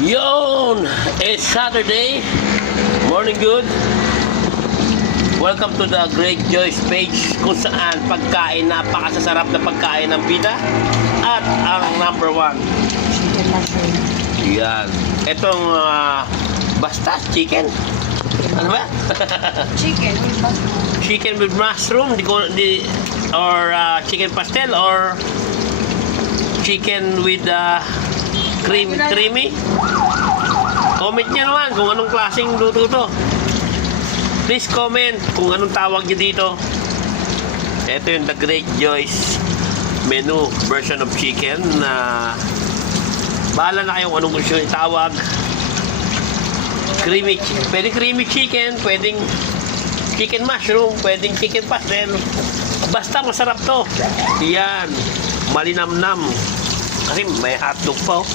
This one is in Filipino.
Yon! It's Saturday. Morning good. Welcome to the Great Joyce page kung saan pagkain, napakasasarap na pagkain ng bida at ang number one. Chicken mushroom. Yan. Itong basta chicken. Ano ba? Chicken with mushroom. Chicken with mushroom, or chicken pastel, or chicken with creamy. Comment nyo naman kung anong klaseng luto to. Please comment kung anong tawag nyo dito. Ito yung The Great Joyce menu version of chicken na bahala na kayo kung anong gusto nyo itawag. Pwedeng creamy chicken, pwedeng chicken mushroom, pwedeng chicken pastel. Basta masarap to. Yan. Malinamnam. Kasi may hotdog pa oh.